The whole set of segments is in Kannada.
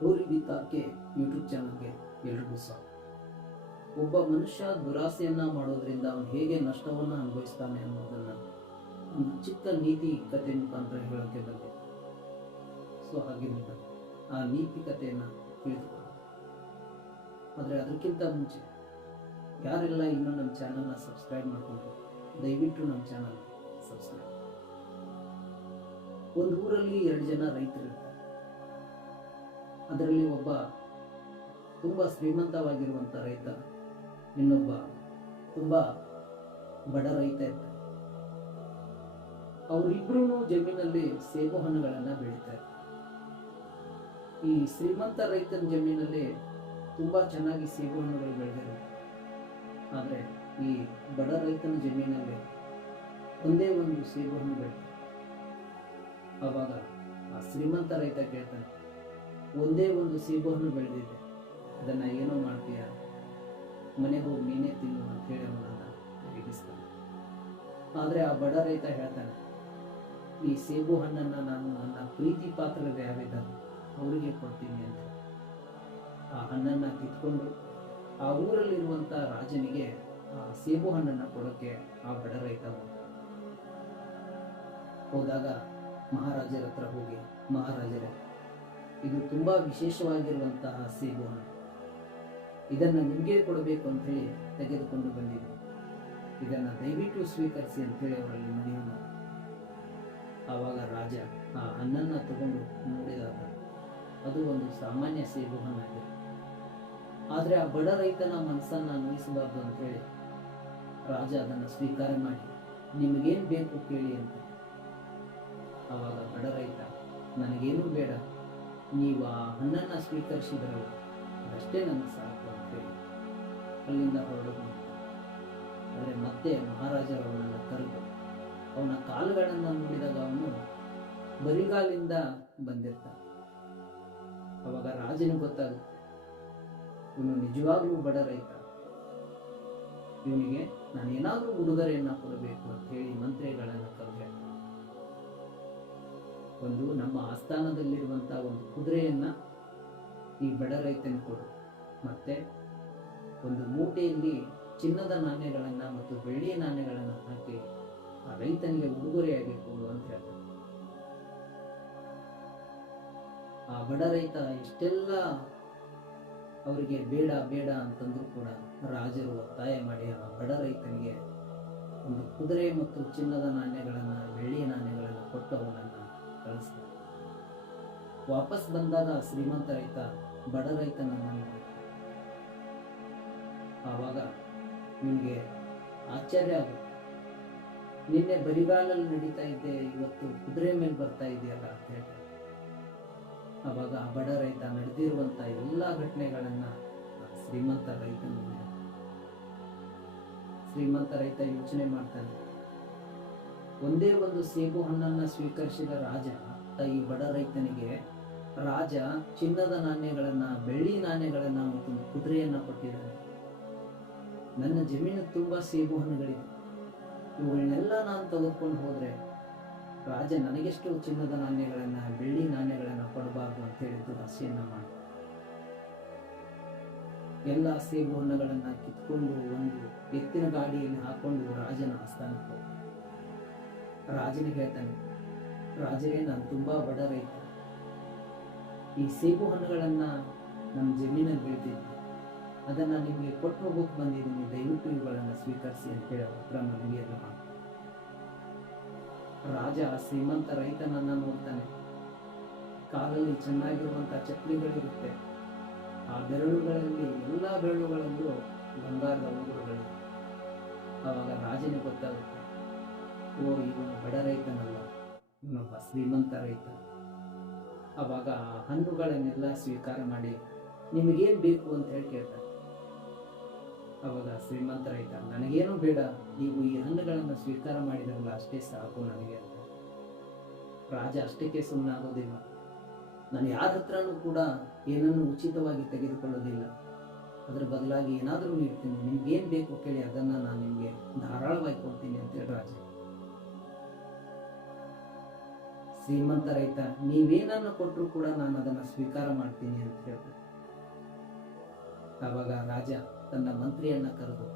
ಟೂರಿ ಬಿತ್ತಾಕೆ ಯೂಟ್ಯೂಬ್ ಚಾನಲ್ಗೆ ಎಲ್ರಿಗೂ ಸಹ ಒಬ್ಬ ಮನುಷ್ಯ ದುರಾಸೆಯನ್ನ ಮಾಡೋದ್ರಿಂದ ಅವನು ಹೇಗೆ ನಷ್ಟವನ್ನು ಅನುಭವಿಸ್ತಾನೆ ಅನ್ನೋದನ್ನ ಒಂದು ಚಿಕ್ಕ ನೀತಿ ಕಥೆ ಮುಖಾಂತರ ಹೇಳೋಕೆ ಬಂದೆ. ಸೊ ಹಾಗೆ ಆ ನೀತಿ ಕಥೆಯನ್ನ ತಿಳಿದುಕೊಳ್ಳೋಣ. ಆದರೆ ಅದಕ್ಕಿಂತ ಮುಂಚೆ ಯಾರೆಲ್ಲ ಇನ್ನೂ ನಮ್ಮ ಚಾನಲ್ನ ಸಬ್ಸ್ಕ್ರೈಬ್ ಮಾಡಿಕೊಂಡು ದಯವಿಟ್ಟು ನಮ್ಮ ಚಾನಲ್ ಸಬ್ಸ್ಕ್ರೈಬ್ ಒಂದು ಊರಲ್ಲಿ ಎರಡು ಜನ ರೈತರಿರ್ತಾರೆ. ಅದರಲ್ಲಿ ಒಬ್ಬ ತುಂಬ ಶ್ರೀಮಂತವಾಗಿರುವಂಥ ರೈತ, ಇನ್ನೊಬ್ಬ ತುಂಬ ಬಡ ರೈತ ಇರ್ತಾರೆ ಅವರಿಬ್ಬರೂ ಜಮೀನಲ್ಲಿ ಸೇಬು ಹಣ್ಣುಗಳನ್ನು ಬೆಳೀತಾರೆ ಈ ಶ್ರೀಮಂತ ರೈತನ ಜಮೀನಲ್ಲಿ ತುಂಬ ಚೆನ್ನಾಗಿ ಸೇಬು ಹಣ್ಣುಗಳು ಬೆಳೆದಿರುತ್ತೆ ಆದರೆ ಈ ಬಡ ರೈತನ ಜಮೀನಲ್ಲಿ ಒಂದೇ ಒಂದು ಸೇಬು ಹಣ್ಣು ಬೆಳೀತಾರೆ ಆವಾಗ ಆ ಶ್ರೀಮಂತ ರೈತ ಕೇಳ್ತಾನೆ ಒಂದೇ ಒಂದು ಸೇಬು ಹಣ್ಣು ಬೆಳೆದಿದೆ. ಅದನ್ನು ಏನೋ ಮಾಡ್ತೀಯ? ಮನೆಗೆ ಹೋಗಿ ನೀನೇ ತಿನ್ನು ಅಂತ ಹೇಳಿ ಅವನನ್ನು ಆದರೆ ಆ ಬಡ ರೈತ ಹೇಳ್ತಾನೆ, ಈ ಸೇಬು ಹಣ್ಣನ್ನು ನಾನು ನನ್ನ ಪ್ರೀತಿ ಪಾತ್ರರು ಯಾರಿದ್ದಾರೆ ಅವರಿಗೆ ಕೊಡ್ತೀನಿ ಅಂತ. ಆ ಹಣ್ಣನ್ನು ಕಿತ್ಕೊಂಡು ಆ ಊರಲ್ಲಿರುವಂಥ ರಾಜನಿಗೆ ಆ ಸೇಬು ಹಣ್ಣನ್ನು ಕೊಡೋಕ್ಕೆ ಆ ಬಡ ರೈತ ಹೋದಾಗ ಮಹಾರಾಜರ ಹತ್ರ ಹೋಗಿ ಮಹಾರಾಜರೇ ಇದು ತುಂಬ ವಿಶೇಷವಾಗಿರುವಂತಹ ಸೇಬು ಹಣ್ಣು. ಇದನ್ನು ನಿಮಗೆ ಕೊಡಬೇಕು ಅಂತ ಹೇಳಿ ತೆಗೆದುಕೊಂಡು ಬಂದಿದೆ. ಇದನ್ನು ದಯವಿಟ್ಟು ಸ್ವೀಕರಿಸಿ ಅಂತೇಳಿ ಅವರಲ್ಲಿ ಮನೆಯನ್ನು ಆವಾಗ ರಾಜ ಆ ಹಣ್ಣನ್ನು ತಗೊಂಡು ನೋಡಿದಾಗ ಅದು ಒಂದು ಸಾಮಾನ್ಯ ಸೇಬು ಹಣ್ಣಾಗಿದೆ. ಆದರೆ ಆ ಬಡ ರೈತನ ಮನಸ್ಸನ್ನು ನೋಯಿಸಬಾರ್ದು ಅಂತೇಳಿ ರಾಜ ಅದನ್ನು ಸ್ವೀಕಾರ ಮಾಡಿ, ನಿಮಗೇನು ಬೇಕು ಕೇಳಿ ಅಂತ. ಆವಾಗ ಬಡ ರೈತ, ನನಗೇನೂ ಬೇಡ ನೀವು ಆ ಹಣ್ಣನ್ನು ಸ್ವೀಕರಿಸಿದರೆ ಅದಷ್ಟೇ ನನಗೆ ಸಾಕು ಅಂತೇಳಿ ಅಲ್ಲಿಂದ ಹೊರಡೋದು ಆದರೆ ಮತ್ತೆ ಮಹಾರಾಜರು ಅವನನ್ನು ಕರೆದು ಅವನ ಕಾಲುಗಳನ್ನು ನೋಡಿದಾಗ ಅವನು ಬರಿಗಾಲಿಂದ ಬಂದಿರ್ತಾನೆ. ಅವಾಗ ರಾಜನಿಗೆ ಗೊತ್ತಾಗುತ್ತೆ, ಇವನು ನಿಜವಾಗ್ಲೂ ಬಡ ರೈತ. ಇವನಿಗೆ ನಾನೇನಾದರೂ ಉಡುಗೊರೆಯನ್ನು ಕೊಡಬೇಕು ಅಂತ ಹೇಳಿ ಮಂತ್ರಿಗಳನ್ನು ಕರೆದೆ ಒಂದು ನಮ್ಮ ಆಸ್ಥಾನದಲ್ಲಿರುವಂತಹ ಒಂದು ಕುದುರೆಯನ್ನ ಈ ಬಡ ರೈತನಿಗೆ ಕೊಡು. ಮತ್ತೆ ಒಂದು ಮೂಟೆಯಲ್ಲಿ ಚಿನ್ನದ ನಾಣ್ಯಗಳನ್ನ ಮತ್ತು ಬೆಳ್ಳಿಯ ನಾಣ್ಯಗಳನ್ನು ಹಾಕಿ ಆ ರೈತನಿಗೆ ಉಡುಗೊರೆಯಾಗಿ ಕೊಡು ಅಂತ ಹೇಳ್ತಾರೆ. ಆ ಬಡ ರೈತ ಇಷ್ಟೆಲ್ಲ ಅವರಿಗೆ ಬೇಡ ಬೇಡ ಅಂತಂದ್ರೂ ಕೂಡ ರಾಜರು ಒತ್ತಾಯ ಮಾಡಿ ಆ ಬಡ ರೈತನಿಗೆ ಒಂದು ಕುದುರೆ ಮತ್ತು ಚಿನ್ನದ ನಾಣ್ಯಗಳನ್ನು, ಬೆಳ್ಳಿಯ ನಾಣ್ಯಗಳನ್ನು ಕೊಟ್ಟು ವಾಪಸ್ ಬಂದಾಗ ಶ್ರೀಮಂತ ರೈತ, ಬಡ ರೈತನನ್ನು ನನ್ನನ್ನು ಆವಾಗ ನಿಮಗೆ ಆಶ್ಚರ್ಯ ಆಗುತ್ತೆ. ನಿನ್ನೆ ಬರಿಗಾಲಲ್ಲಿ ನಡೀತಾ ಇದ್ದೆ, ಇವತ್ತು ಕುದುರೆ ಮೇಲೆ ಬರ್ತಾ ಇದೆಯಲ್ಲ ಅಂತ ಹೇಳಿ ಆವಾಗ ಆ ಬಡ ರೈತ ನಡೆದಿರುವಂತ ಎಲ್ಲ ಘಟನೆಗಳನ್ನು ಶ್ರೀಮಂತ ರೈತನ ಶ್ರೀಮಂತ ರೈತ ಯೋಚನೆ ಮಾಡ್ತಾನೆ. ಒಂದೇ ಒಂದು ಸೇಬು ಹಣ್ಣನ್ನು ಸ್ವೀಕರಿಸಿದ ರಾಜ ಈ ಬಡ ರೈತನಿಗೆ, ರಾಜ ಚಿನ್ನದ ನಾಣ್ಯಗಳನ್ನು, ಬೆಳ್ಳಿ ನಾಣ್ಯಗಳನ್ನ ಮತ್ತು ಕುದುರೆಯನ್ನ ಕೊಟ್ಟಿದ್ದಾನೆ ನನ್ನ ಜಮೀನು ತುಂಬಾ ಸೇಬು ಹಣ್ಣುಗಳಿದೆ. ಇವುಗಳನ್ನೆಲ್ಲ ನಾನು ತೆಗೆದುಕೊಂಡು ಹೋದರೆ ರಾಜ ನನಗೆಷ್ಟು ಚಿನ್ನದ ನಾಣ್ಯಗಳನ್ನು, ಬೆಳ್ಳಿ ನಾಣ್ಯಗಳನ್ನು ಕೊಡಬಾರ್ದು ಅಂತ ಹೇಳಿ ದುರಾಸೆಯನ್ನ ಮಾಡಿ ಎಲ್ಲ ಸೇಬು ಹಣ್ಣುಗಳನ್ನು ಕಿತ್ಕೊಂಡು ಒಂದು ಎತ್ತಿನ ಗಾಡಿಯಲ್ಲಿ ಹಾಕೊಂಡು ರಾಜನ ಆಸ್ಥಾನಕ್ಕೆ. ರಾಜನಿಗೆ ಹೇಳ್ತಾನೆ ರಾಜರೇ ನಾನು ತುಂಬಾ ಬಡ ರೈತ ಈ ಸೇಬು ಹಣ್ಣುಗಳನ್ನ ನಮ್ಮ ಜಮೀನಲ್ಲಿ ಬೆಳೆದಿದ್ದೆ. ಅದನ್ನ ನಿಮಗೆ ಕೊಟ್ಟು ಹೋಗೋಕೆ ಬಂದಿದ್ದೀನಿ. ದಯವಿಟ್ಟು ಇವುಗಳನ್ನು ಸ್ವೀಕರಿಸಿ ಅಂತ ಹೇಳಿ ಹತ್ರ ಮನವಿಯನ್ನು. ರಾಜ ಶ್ರೀಮಂತ ರೈತನನ್ನು ನೋಡ್ತಾನೆ. ಕಾಲಲ್ಲಿ ಚೆನ್ನಾಗಿರುವಂತ ಚಪ್ಪಲಿಗಳಿರುತ್ತೆ ಆ ಬೆರಳುಗಳಲ್ಲಿ ಎಲ್ಲ ಬೆರಳುಗಳಲ್ಲೂ ಬಂಗಾರದ ಉಂಗುರಗಳಿವೆ. ಆವಾಗ ರಾಜನೇ ಗೊತ್ತಾಗುತ್ತೆ ಓ ಇವನು ಬಡ ರೈತನಲ್ಲ ಇವನೊಬ್ಬ ಶ್ರೀಮಂತ ರೈತ. ಆವಾಗ ಆ ಹಣ್ಣುಗಳನ್ನೆಲ್ಲ ಸ್ವೀಕಾರ ಮಾಡಿ, ನಿಮಗೇನು ಬೇಕು? ಅಂತ ಹೇಳಿ ಕೇಳ್ತಾನೆ ಅವಾಗ ಶ್ರೀಮಂತ ರೈತ, ನನಗೇನು ಬೇಡ, ನೀವು ಈ ಹಣ್ಣುಗಳನ್ನು ಸ್ವೀಕಾರ ಮಾಡಿದ್ರಲ್ಲ, ಅಷ್ಟೇ ಸಾಕು ನನಗೆ ಅಂತ. ರಾಜ, ಅಷ್ಟಕ್ಕೆ ಸುಮ್ಮನಾಗೋದಿಲ್ಲ ನಾನು ಯಾರ ಹತ್ರನೂ ಕೂಡ ಏನನ್ನು ಉಚಿತವಾಗಿ ತೆಗೆದುಕೊಳ್ಳೋದಿಲ್ಲ. ಅದರ ಬದಲಾಗಿ ಏನಾದರೂ ನೀಡ್ತೀನಿ. ನಿಮ್ಗೇನು ಬೇಕು ಕೇಳಿ, ಅದನ್ನು ನಾನು ನಿಮಗೆ ಧಾರಾಳವಾಗಿ ಕೊಡ್ತೀನಿ ಅಂತೇಳಿ ರಾಜ. ಶ್ರೀಮಂತ ರೈತ ನೀವೇನನ್ನು ಕೊಟ್ಟರು ಕೂಡ ನಾನು ಅದನ್ನು ಸ್ವೀಕಾರ ಮಾಡ್ತೀನಿ ಅಂತ ಹೇಳ್ತಾರೆ ಆವಾಗ ರಾಜ ತನ್ನ ಮಂತ್ರಿಯನ್ನ ಕರೆದು,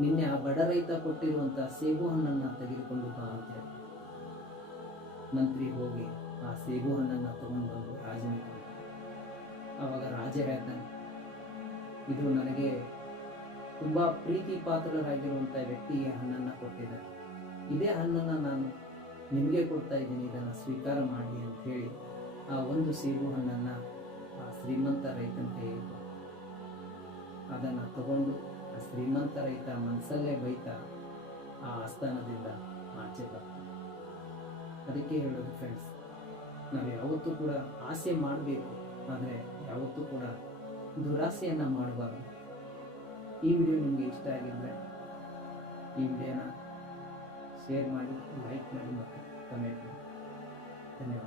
ನಿನ್ನೆ ಆ ಬಡ ರೈತ ಕೊಟ್ಟಿರುವಂತಹ ಸೇಬು ಹಣ್ಣನ್ನ ತೆಗೆದುಕೊಂಡು ಬಾ ಅಂತ ಹೇಳ್ತಾರೆ ಮಂತ್ರಿ ಹೋಗಿ ಆ ಸೇಬು ಹಣ್ಣನ್ನ ತಗೊಂಡು ಬಂದು ಕೊಡ್ತಾರೆ. ಆವಾಗ ರಾಜ ಹೇಳ್ತಾನೆ, ಇದು ನನಗೆ ತುಂಬಾ ಪ್ರೀತಿ ಪಾತ್ರರಾಗಿರುವಂತ ವ್ಯಕ್ತಿಗೆ ಹಣ್ಣನ್ನ ಕೊಟ್ಟಿದ್ದಾರೆ. ಇದೇ ಹಣ್ಣನ್ನ ನಾನು ನಿಮಗೆ ಕೊಡ್ತಾ ಇದ್ದೀನಿ, ಇದನ್ನು ಸ್ವೀಕಾರ ಮಾಡಿ ಅಂತ ಹೇಳಿ ಆ ಒಂದು ಸೇಬು ಹಣ್ಣನ್ನು ಆ ಶ್ರೀಮಂತ ರೈತನ ಕೈಯಲ್ಲಿ. ಅದನ್ನ ತಗೊಂಡು ಆ ಶ್ರೀಮಂತ ರೈತ ಮನಸ್ಸಲ್ಲೇ ಬೈತಾ ಆ ಆಸ್ಥಾನದಿಂದ ಆಚೆ ಬರ್ತಾನೆ ಅದಕ್ಕೆ ಹೇಳೋದು ಫ್ರೆಂಡ್ಸ್ ನಾವು ಯಾವತ್ತೂ ಕೂಡ ಆಸೆ ಮಾಡಬೇಕು, ಆದರೆ ಯಾವತ್ತೂ ಕೂಡ ದುರಾಸೆಯನ್ನು ಮಾಡಬಾರ್ದು ಈ ವಿಡಿಯೋ ನಿಮಗೆ ಇಷ್ಟ ಆಗಿದ್ದರೆ ಈ ವಿಡಿಯೋನ ಶೇರ್ ಮಾಡಿ ಲೈಕ್ ಮಾಡಿ ಮತ್ತು ಕಮೆಂಟ್ ಮಾಡಿ ಧನ್ಯವಾದ